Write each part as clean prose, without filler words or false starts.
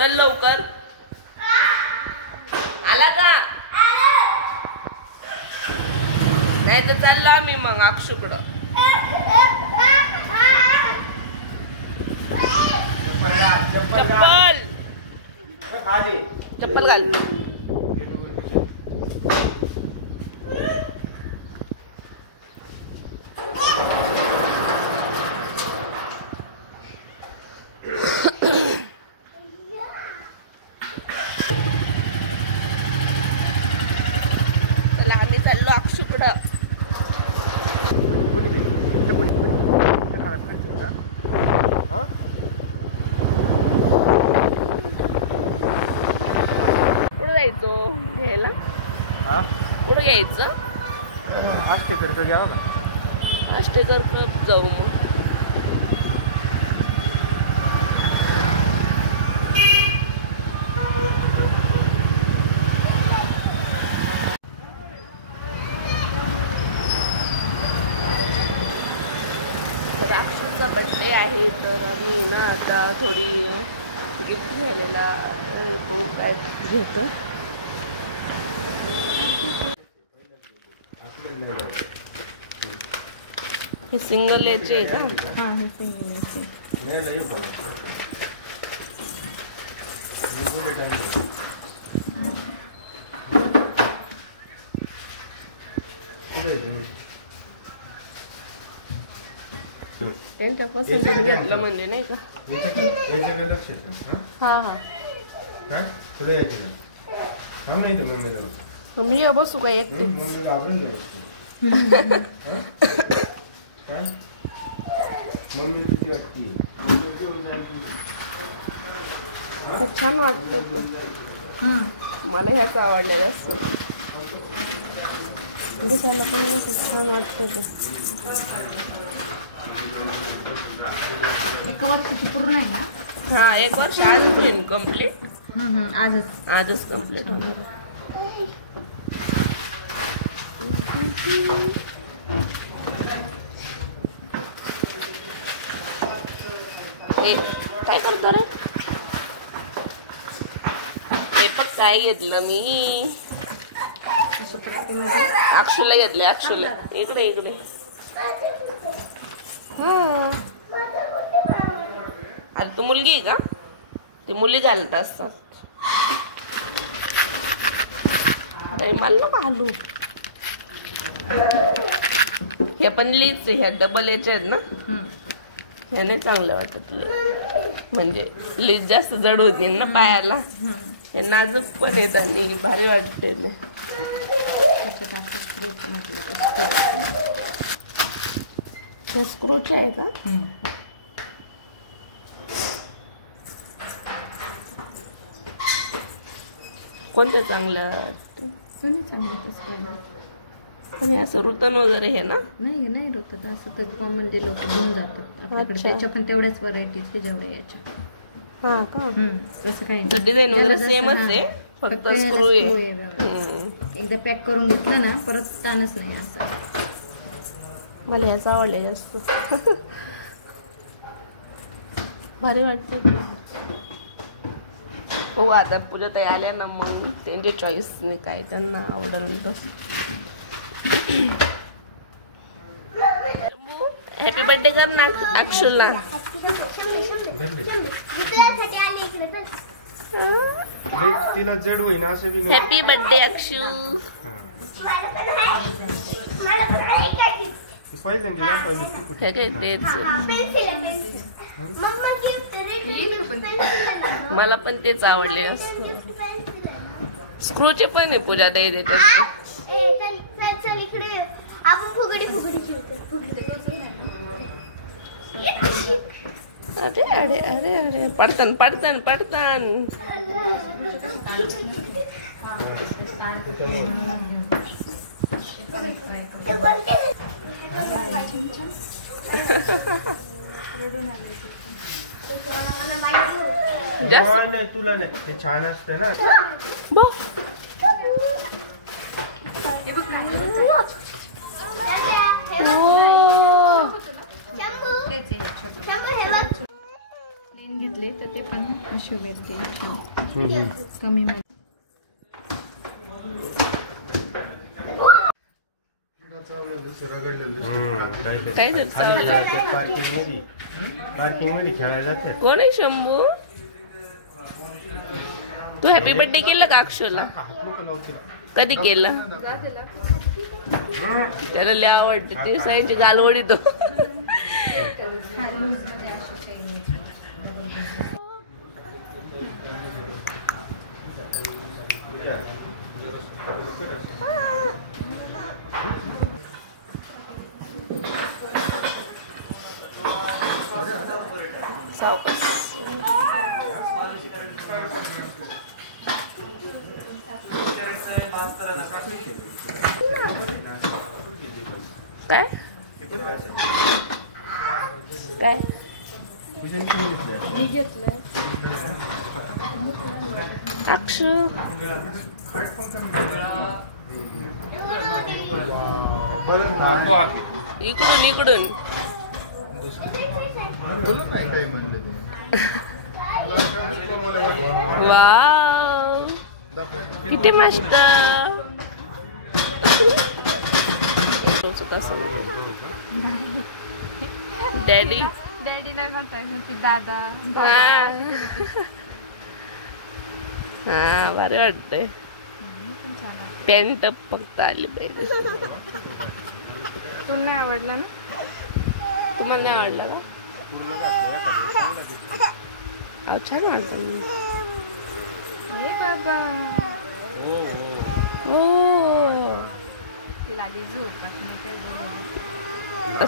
चल लवकर. आला का? नाही तर चाललो आम्ही मग अक्षुकडं. चप्पल चप्पल घाल. चला आम्ही चाललो अक्षुकडं. आष्टेकडचं घ्यावं का? आष्टेकर जाऊ मग. अक्षुचा बर्थडे आहे तर मी ना आता थोडी गिफ्ट घ्यायला घेतो. हे सिंगल याचे आहे का? हां हे सिंगल याचे. त्यांच्यापासून घेतलं म्हणजे नाही का? हा हा काय तुला यायचं थांब नाही तर मम्मीला मी बसू काय एकटे? मम्मी घाबरून नाही काय मम्मी किती वाटते छान वाटत. मला ह्याच आवडलेलं असतं. छान वाटतं. एक वर्षाची पूर्ण आहे ना? हा 1 वर्ष आज होईल कम्प्लीट. आजच कम्प्लीट होणार. काय करतो रे? हे बघ काय घेतलं मी. अक्षुला घेतले. अक्षुला इकडे इकडे. हा अरे तू मुलगी आहे का? ती मुली घालत असतात. मला नको घालू. हे पण लीच ह्या डबल याच्या आहेत ना. ह्या नाही चांगलं वाटत. म्हणजे लीज जास्त जड होती ना पायाला. हे नाजूक पण येत आणि भारी वाटते. हे स्क्रूचे आहे का? कोणत्या चांगल्या? आणि असं रुतन वगैरे हे ना? नाही नाही रुतत. असं तर कॉमन जे लोक घेऊन जातात आपल्याकडे. त्याच्या पण तेवढ्याच व्हरायटीज जेवढ्या याच्या. हा का? असं काही नाही. डिझाईन वगैरे सेमच आहे. फक्त स्क्रू आहे. एकदा पॅक करून घेतलं ना परत ताणच नाही. असं मला ह्याच आवडले जास्त. भारी वाटते. हो आता पूजा ताई आल्या ना मग त्यांच्या चॉईसने काय त्यांना आवडेल तसं. हॅपी बर्थडे कर ना अक्षुला. Happy birthday Akshu. हे काय तेच. मला पण तेच आवडले असतं. स्क्रूचे पण आहे पूजा ताई देतात. अरे अरे अरे अरे पडतान पडतान पडतान. तुला नाही ते छान असते ना. घेतले तर ते पण अशोक कमी काय चाललं? पार्किंग मध्ये खेळायला जातात. कोण आहे शंभू? तू हॅपी बर्थडे केलं का अक्षूला? कधी केलं? त्याला लय आवडते ते सगळ्यांची गालवडी तो. सावकाश. काय काय अक्षू इकडून इकडून वाव किती मस्त. डॅडी दादा हा भारी वाटतंय. पॅन्ट फक्त आली पाहिजे. तुला नाही आवडला ना? तुम्हाला नाही आवडला का? अहो छान वाटत. बाबा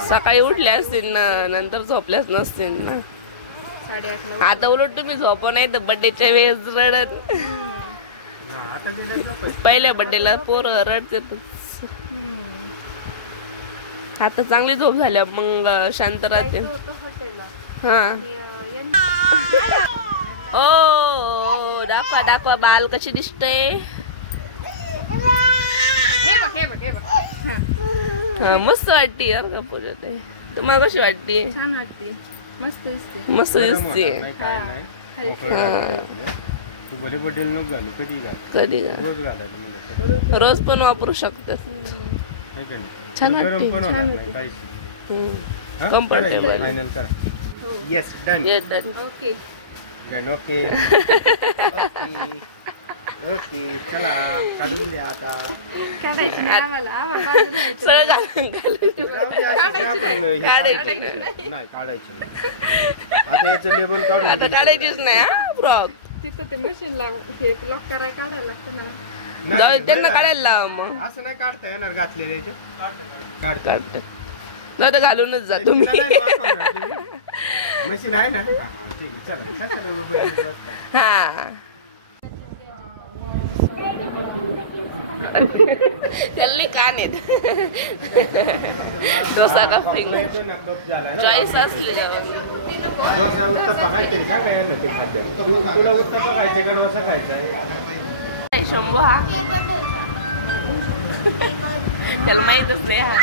सकाळी उठल्या असतील ना, नंतर झोपल्याच नसतील ना. 8:30 आता उलट तुम्ही झोप नाही तर बर्थडेच्या वेळेस रडत. पहिल्या बर्थडेला पोरं रडते. आता चांगली झोप झाल्या मग शांत राहते. हा ओ दाखवा दाखवा बाल कशी दिसते. हा मस्त वाटते यार का पूजा ते. तुम्हाला कशी वाटते? छान वाटते. मस्त दिसते. मस्त दिसते. कधी का रोज पण वापरू शकतात. छान वाटते. Comfortable. Yes done. Okay okay okay चला काढून द्या आता. काढायचं नाही आम्हाला. सगळं घालून काढायची नाही काढायची नाही. आता याचं लेबल काढून आता काढायचीच नाही हा फ्रॉक. तिथं ते मशीन लावून लॉक करायला काढायला लागतं ना. जाऊ त्यांना काढायला लावा मग. असं नाही काढता येणार घातलेले काढतात जाऊ तर घालूनच जा तुम्ही. मशीन आहे ना. हा त्याला कान येत. डोसा का फिंग चॉईस असली तुला उत्तप्पा खायचे का डोसा खायचा आहे? शंभू हा त्याला माहीतच नाही. हा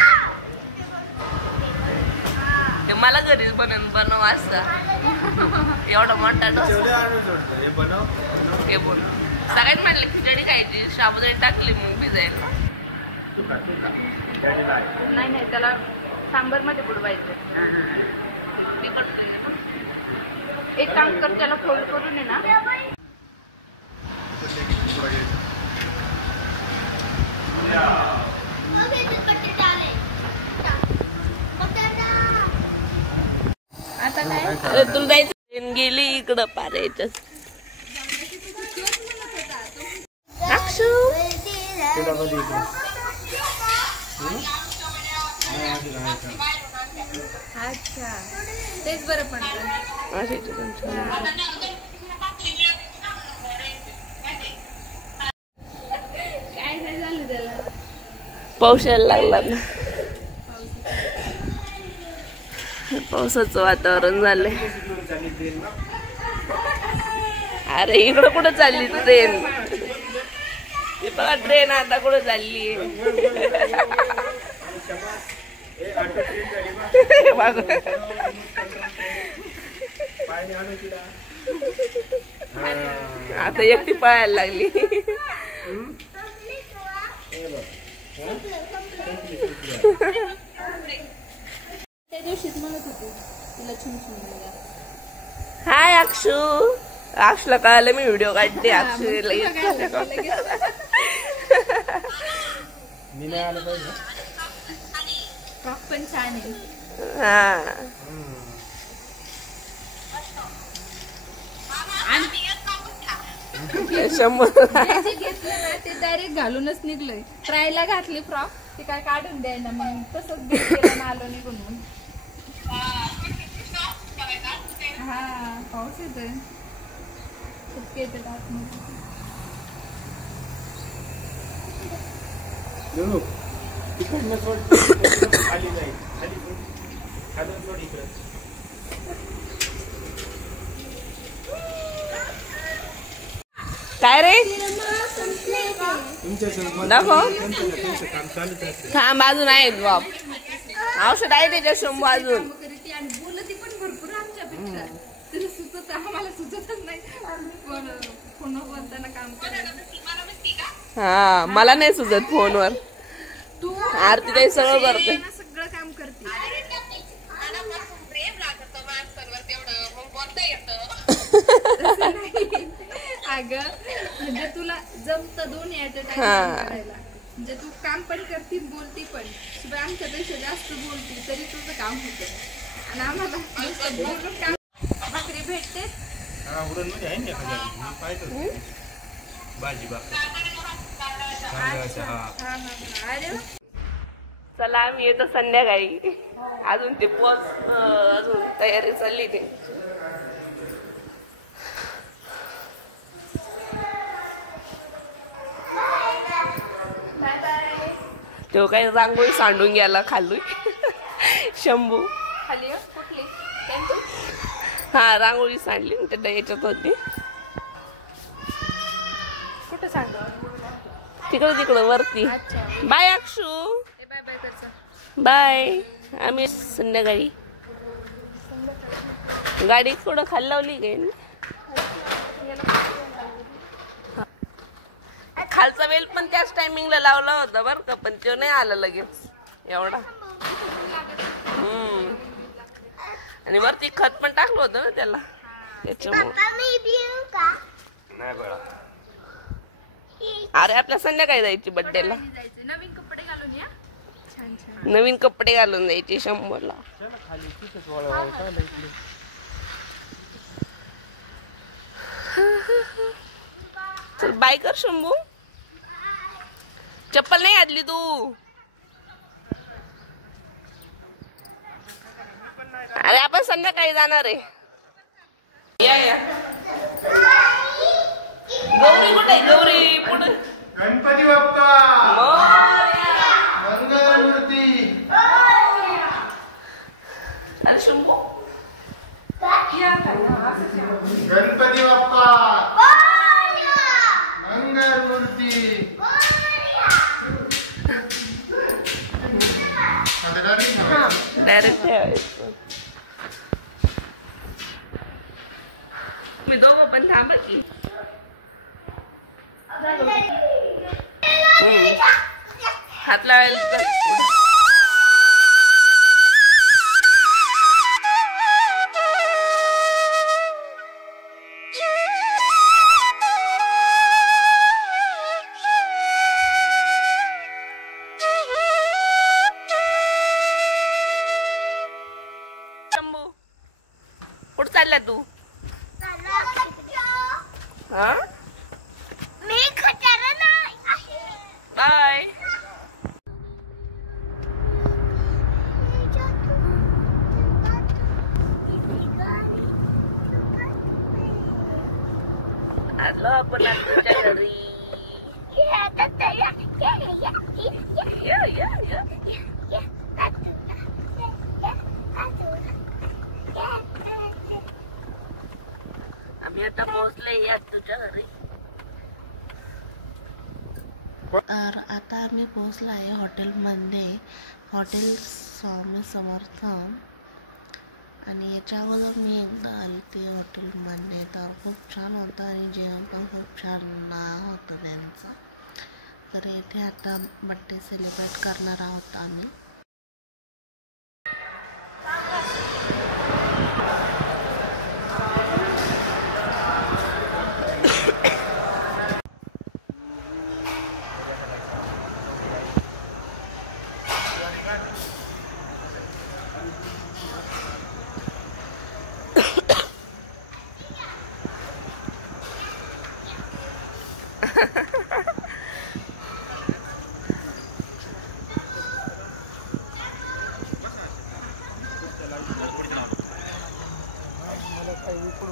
ते मला घरीच बनव असं एवढा मोठा डोसा. हे बोल सगळ्यात म्हटलं खिचडी खायची. साबुदाणे टाकली मग भिजायला. नाही नाही त्याला सांबर मध्ये बुडवायचं. एक काम कर त्याला फोल्ड करून ये ना. आता काय तुला जायचं गेली इकडं पारायचं. अक्षू अच्छा तेच बरं पडतं. काय नाही झालं त्याला. पाऊस यायला लागला ना. पावसाचं वातावरण झालंय. अरे इकडं कुठं चालली ट्रेन? बघा ट्रेन आता कुठं चालली. आता एकटी पळायला लागली. त्या दिवशीच म्हणत होती तिला छुमछुम. हाय अक्षू. अक्षूला कळालं मी व्हिडिओ काढते. अक्षू लगेच मी नाही आलं पाहिजे. फ्रॉक पण छान आहे. हा शंभर जे घेतलं ना ते डायरेक्ट घालूनच निघलोय. ट्रायला घातली फ्रॉक ते काय काढून द्यायला मग तसंच घेतलं आलो निघून. मग हा पाऊस येतोय खूप येतात आतमध्ये. तिकडनं सोड खाली जाईल. खाली खालून सोड इकडं. काय रे तुमच्या दाखव. काम चालूच असते. थांब अजून आहेत बाप. औषध आहे त्याच्या शंभू अजून. करते आणि बोलती पण भरपूर आमच्यापेक्षा. तिला सुचत आम्हाला सुचतच नाही. फोन बोलताना काम करायचं. हा मला नाही सुचत फोनवर. तू आरती काही सगळं करते. सगळं काम करते. अगं म्हणजे तुला जमत दोन्ही ऍट अ टाइम करायला. म्हणजे तू काम पण करती बोलती पण. शिवाय आमच्यापेक्षा जास्त बोलती तरी तुझं काम होतं. आणि आम्हाला नुसतं बोलून काम. भाकरी भेटते. हा उडण मध्ये आहे ना एखाद्या मी पाहतो भाजी भाकर. अरे वा. चला आम्ही येतो संध्याकाळी. अजून ते पोच अजून तयारी चालली ते. तो काही रांगोळी सांडून गेला खाली. शंभू खाली कुठली हा रांगोळी सांडली त्या याच्यात होती. कुठं सांग तिकडं वरती. बाय अक्षू. बाय बाय करचा. बाय. आम्ही संध्याकाळी गाडी थोडं खाली लावली काय. खालचा वेल पण त्याच टायमिंगला लावला होता बरं का. पण तो नाही आला लगेच एवढा. आणि वरती खत पण टाकलं होतं ना त्याला त्याच्यामुळे. नाही बळा. अरे आपल्या संध्याकाळी जायची बर्थडेला. नवीन कपडे घालून या. छान छान नवीन कपडे घालून जायचे 100ला. खाली तिथंच वळवावं काय इकडे. चल बाय कर शंभू. चप्पल नाही घातली तू. अरे आपण संध्याकाळी जाणार आहे. या या. गौरी कुठे आहे? गौरी पुढे. गणपती बाप्पा मोरया. मंगलमूर्ती. अरे शंभू या गणपती बाप्पा मंगलमूर्ती. डायरेक्ट ठेवायचं. मी दोघं पण थांबा की. हात लावायला तर शंभू कुठं चालला तू? हा बाय. आलो आपण आमच्या घरी. या या या. आम्ही आता पोहोचले या तुझ्या घरी. तर आता आम्ही पोहोचलो आहे हॉटेलमध्ये. हॉटेल स्वामी समर्थ आणि याच्या अगोदर मी एकदा आली ते हॉटेलमध्ये, तर खूप छान होतं आणि जेवण पण खूप छान होतं त्यांचं. तर इथे आता बड्डे सेलिब्रेट करणार आहोत आम्ही.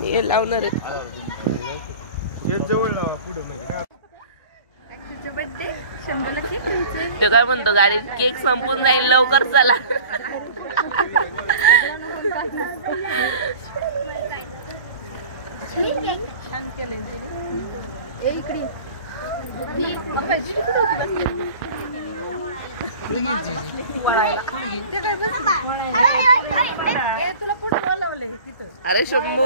हे लावणार आहे जवळ लावा पुढे बर्थडे 100ला केक खायचे. ते काय म्हणतो गाडी केक संपून जाईल लवकर चला. अरे शंभू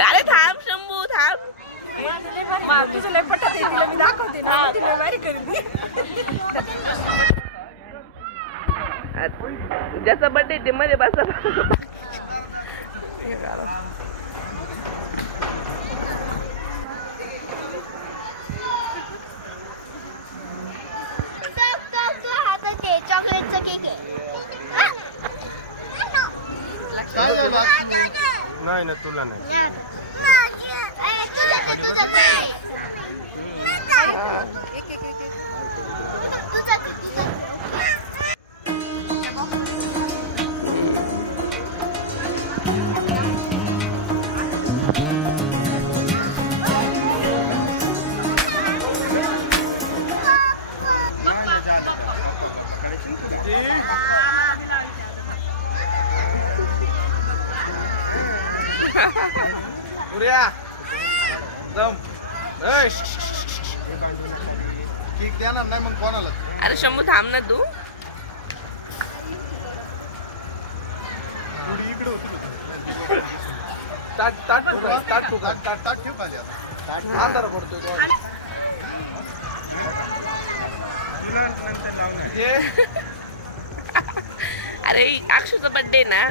अरे थांब शंभू थांब. तुझं लय पटत आहे, तिला मी दाखवते ना, तिला बारी करीन. ज्याचा बर्थडे ते मध्ये बसा. चॉकलेटचा केक आहे. नाही ना तुला नाही. केक देणार नाही मग कोणाला. अरे शंभू थांब ना तू. इकडे होती ताट ताट ठेव खाली आता. अंधार पडतोय अरे अक्षूचा बर्थडे ना.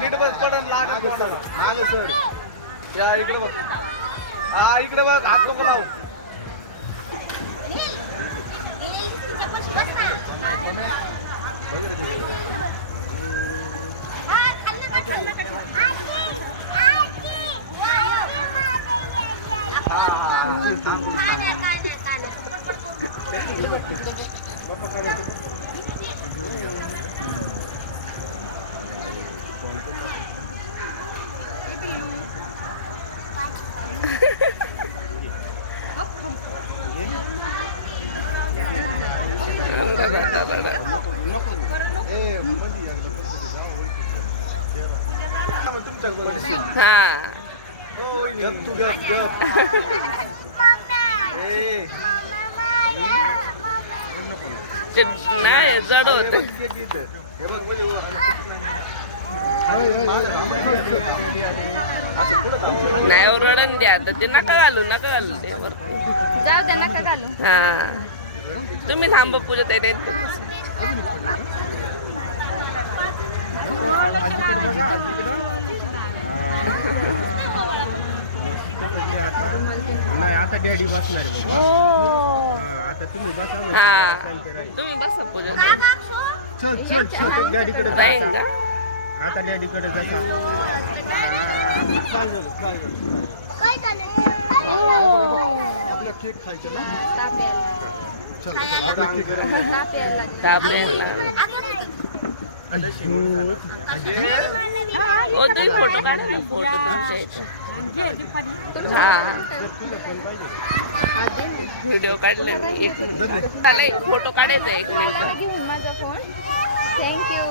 नीट बस पडन लागत माग सर. या इकडे बघ. हा इकडे बघ. हात नको लावू. नाही जड होत. नाही रडण द्या तर ते नका घालू ते वरती. जाऊ द्या, नका घालू. हा तुम्ही थांबा पूजा ताई. नाही आता डॅडी बसणार. आता तुम्ही बसा. हा तुम्ही बसा पूजा. डॅडीकडे जाईल का आता. डॅडीकडे आपला केक खायचा ना. फोटो काढा ना. फोटो हा व्हिडिओ काढले एक मिनिट चालेल फोटो काढायचा एक मिनिट घेऊन माझा फोन थँक्यू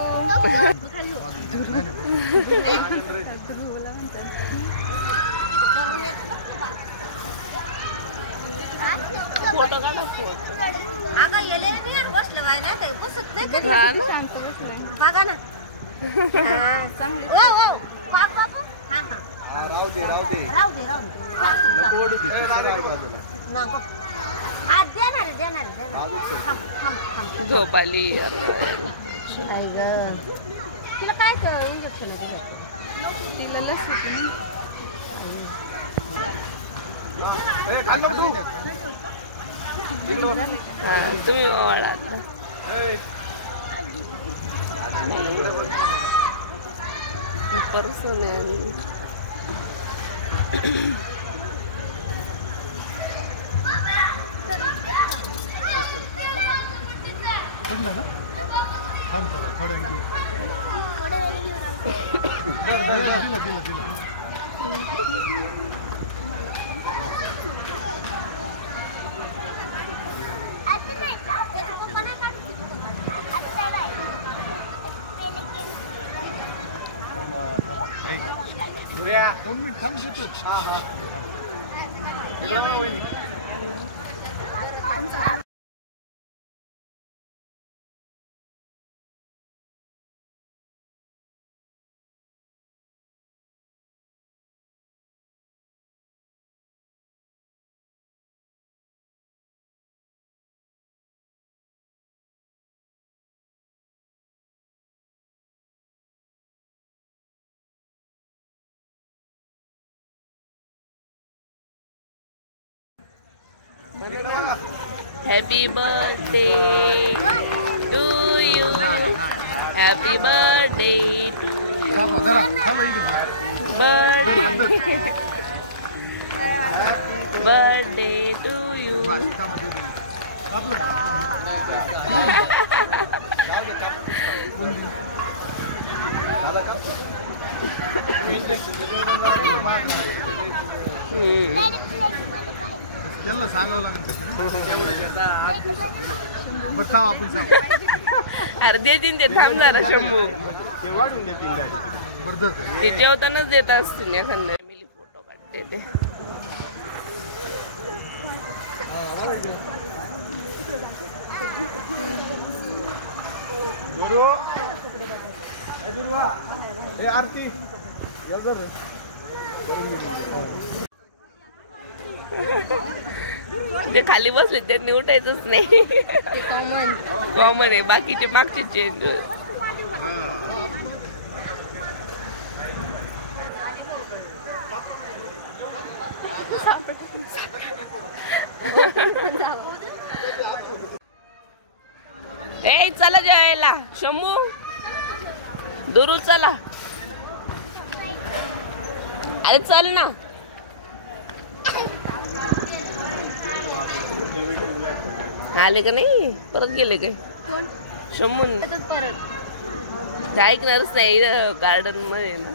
फोटो काढा शांत बसलोय राहू दे झोप आली तिला काय इंजेक्शन आहे तिला लस होती खाल नको तू हा तुम्ही ओवाळा पर्सन हा Happy birthday to you. Happy birthday to you. Birthday to you. अर्धे दिन ते थांब जरा शंभू ते जेवतानाच देत असतील एखाद्या फॅमिली फोटो काढते ते आरती जे खाली बसले त्यांनी उठायचंच नाही कॉमन आहे बाकीचे मागचे चेंज ए चला जेवायला शंभू दुरू चला अरे चल ना आले का नाही परत गेले काय शंभून परत ऐकणारच नाही गार्डन मध्ये ना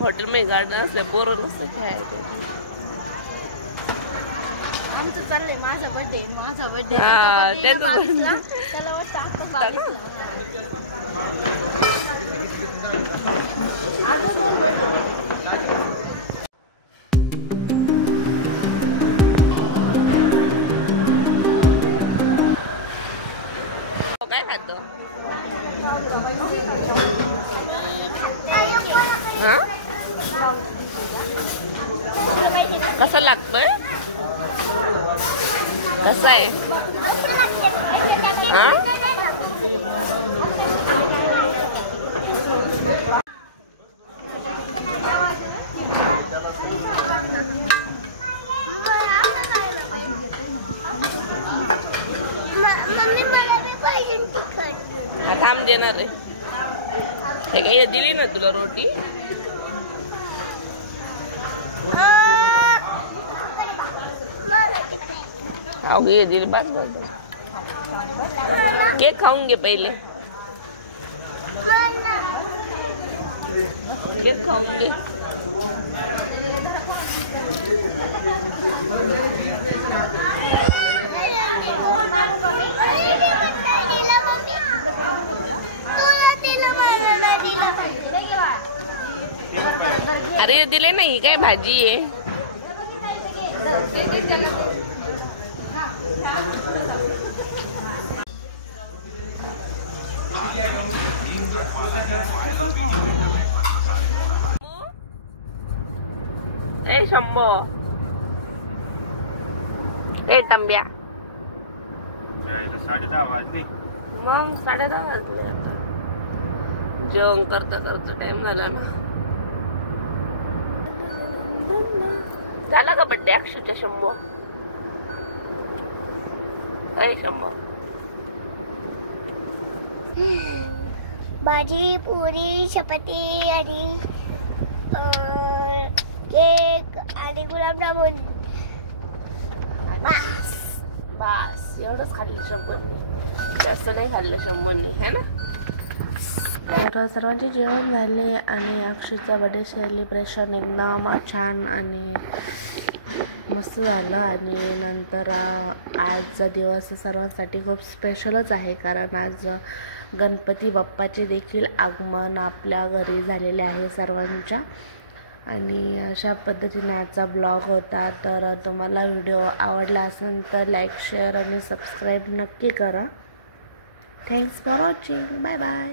हॉटेल मध्ये गार्डन असल्या पोरं नसतं खेळायचं आमचं चाललंय माझा बर्थडे हा त्यांचं त्याला वाटतं काय खातो हा कसं लागतोय कसं आहे हा हा थांब देणार आहे हे काही दिली ना तुला रोटी खाऊ घे दिली बस बस केक खाऊन घे पहिले केक खाऊन घे अरे दिले नाही काय भाजी आहे. ए शंभो ए टंब्या मग 10:30 वाजले आता. जेवण करता करता टाइम झाला ना. झाला का बड्डे अक्षूच्या शंभो? अरे शंभो भाजी पुरी चपाती आणि केक आणि गुलाबजामुन. बस एवढंच खाल्लं शंभरनी, जास्त नाही खाल्लं शंभरनी है ना. तर सर्वांचे जेवण झाले आणि अक्षयचा बर्थडे सेलिब्रेशन एकदम छान आणि मस्त झालं. आणि नंतर आजचा दिवस सर्वांसाठी खूप स्पेशलच आहे, कारण आज गणपती बाप्पाचे देखील आगमन आपल्या घरी झालेले आहे सर्वांच्या. आणि अशा पद्धतीने आजचा ब्लॉग होता. तर तुम्हाला व्हिडिओ आवडला असेल तर लाईक शेअर आणि सबस्क्राईब नक्की करा. Thanks for watching. Bye bye.